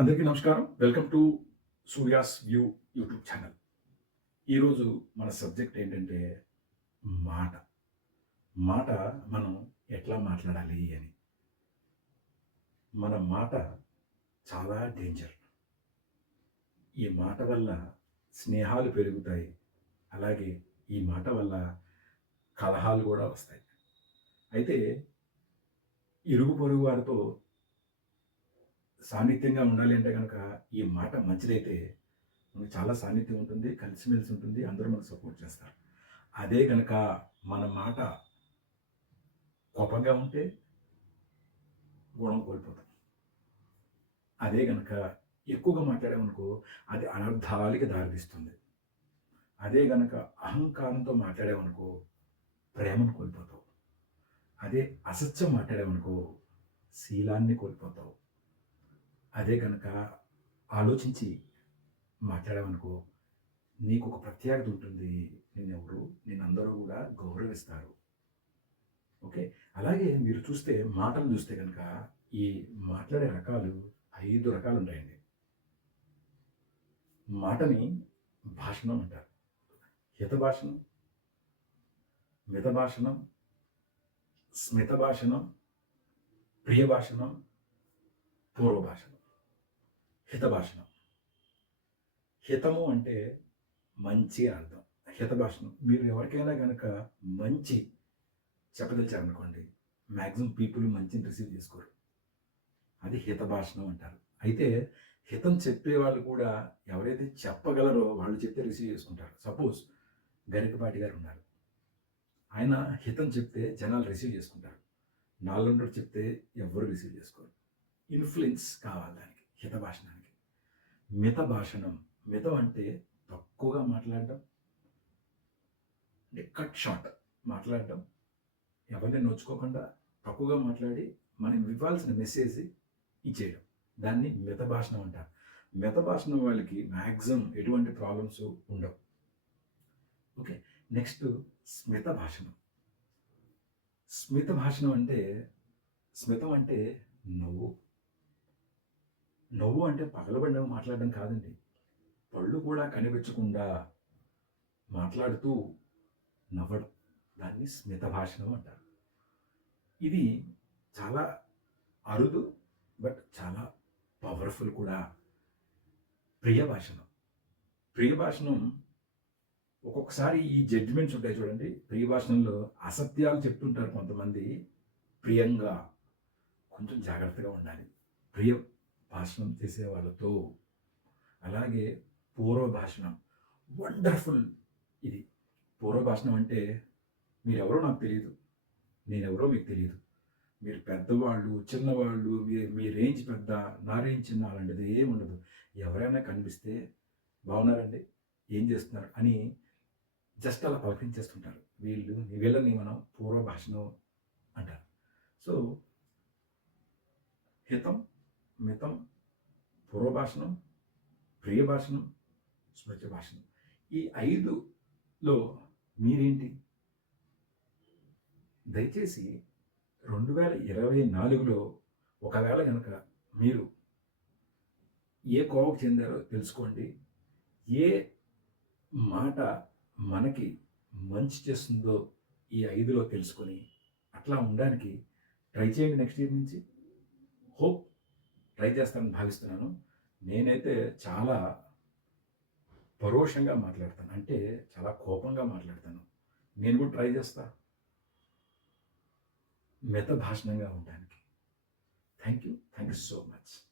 అందరికీ నమస్కారం. Welcome to Surya's view YouTube channel. ఈరోజు మన సబ్జెక్ట్ ఏంటంటే మాట. మాట మనం ఎట్లా మాట్లాడాలి అని. మన మాట చాలా డేంజర్ ఈ మాట వల్ల స్నేహాలు పెరుగుతాయి. అలాగే ఈ మాట వల్ల కలహాలు కూడా వస్తాయి. అయితే ఇరుగు పొరుగు వారితో సాన్నిధ్యంగా ఉండాలి అంటే కనుక ఈ మాట మంచిదైతే మనకు చాలా సాన్నిధ్యం ఉంటుంది కలిసిమెలిసి ఉంటుంది అందరూ మనకు సపోర్ట్ చేస్తారు. అదే కనుక మన మాట కోపంగా ఉంటే గుణం కోల్పోతాం. అదే కనుక ఎక్కువగా మాట్లాడామనుకో అది అనర్థాలకి దారితీస్తుంది. అదే గనక అహంకారంతో మాట్లాడామనుకో ప్రేమను కోల్పోతావు. అదే అసత్యం మాట్లాడామనుకో శీలాన్ని కోల్పోతావు. అదే కనుక ఆలోచించి మాట్లాడామనుకో నీకు ఒక ప్రత్యేకత ఉంటుంది. నేనెవరు నేను అందరూ కూడా గౌరవిస్తారు. ఓకే? అలాగే మీరు చూస్తే మాటలు చూస్తే కనుక ఈ మాట్లాడే రకాలు ఐదు రకాలు ఉంటాయండి మాటని భాషణం అంటారు. హిత భాషణం మిత భాషణం స్మిత భాషణం ప్రియ భాషణం పూర్వ భాషణం. హితభాషణం. హితము అంటే మంచి అర్థం. హితభాషణం. మీరు ఎవరికైనా కనుక మంచి చెప్పదలిచారనుకోండి మ్యాక్సిమం పీపుల్ మంచిని రిసీవ్ చేసుకోరు. అది హితభాషణం అంటారు. అయితే హితం చెప్పే వాళ్ళు కూడా ఎవరైతే చెప్పగలరో వాళ్ళు చెప్తే రిసీవ్ చేసుకుంటారు. సపోజ్ గరికపాటి గారు ఉన్నారు. ఆయన హితం చెప్తే జనాలు రిసీవ్ చేసుకుంటారు. నాలుగు చెప్తే ఎవరు రిసీవ్ చేసుకోరు. ఇన్ఫ్లుయెన్స్ కావాలి దానికి. హిత భాషణానికి. మిత భాషణం మితం అంటే తక్కువగా మాట్లాడడం అంటే కట్ షార్ట్ మాట్లాడడం ఎవరిని నోచుకోకుండా తక్కువగా మాట్లాడి మనం ఇవ్వాల్సిన మెసేజ్ ఇచ్చేయడం. దాన్ని మిత భాషణం అంటారు. మిత భాషణం వాళ్ళకి మ్యాక్సిమం ఎటువంటి ప్రాబ్లమ్స్ ఉండవు. ఓకే నెక్స్ట్ స్మిత భాషణం. స్మిత భాషణం అంటే స్మితం అంటే నవ్వు. నవ్వు అంటే పగలబడిన మాట్లాడడం కాదండి. పళ్ళు కూడా కనిపించకుండా మాట్లాడుతూ నవ్వడం. దాన్ని స్మిత భాషణం అంటారు. ఇది చాలా అరుదు బట్ చాలా పవర్ఫుల్ కూడా ప్రియ భాషణం. ప్రియ భాషణం ఒక్కొక్కసారి ఈ జడ్జిమెంట్స్ ఉంటాయి చూడండి. ప్రియ భాషణంలో అసత్యాలు చెప్తుంటారు కొంతమంది. ప్రియంగా కొంచెం జాగ్రత్తగా ఉండాలి. ప్రియ భాషణం చేసే వాళ్ళతో అలాగే పూర్వ భాషణం వండర్ఫుల్ ఇది. పూర్వ భాషణం అంటే మీరెవరో నాకు తెలియదు నేనెవరో మీకు తెలియదు మీరు పెద్దవాళ్ళు చిన్నవాళ్ళు మీ మీ రేంజ్ పెద్ద నా రేంజ్ చిన్న అలాంటిది ఏమి ఉండదు. ఎవరైనా కనిపిస్తే బాగున్నారండి ఏం చేస్తున్నారు అని జస్ట్ అలా పలకరించేస్తుంటారు. వీళ్ళు వీళ్ళని మనం పూర్వ భాషను అంటారు. సో హితం మితం పూర్వభాషణం ప్రియభాషణం స్మృతి భాషణం ఈ ఐదులో మీరేంటి? దయచేసి రెండు వేల ఇరవై నాలుగులో ఒకవేళ కనుక మీరు ఏ కోవకు చెందారో తెలుసుకోండి. ఏ మాట మనకి మంచి చేస్తుందో ఈ ఐదులో తెలుసుకొని అట్లా ఉండడానికి ట్రై చేయండి నెక్స్ట్ ఇయర్ నుంచి. హోప్ ట్రై చేస్తానని భావిస్తున్నాను. నేనైతే చాలా పరోషంగా మాట్లాడతాను. అంటే చాలా కోపంగా మాట్లాడతాను. నేను కూడా ట్రై చేస్తా. మిత భాషణంగా ఉండడానికి. Thank you thank you so much.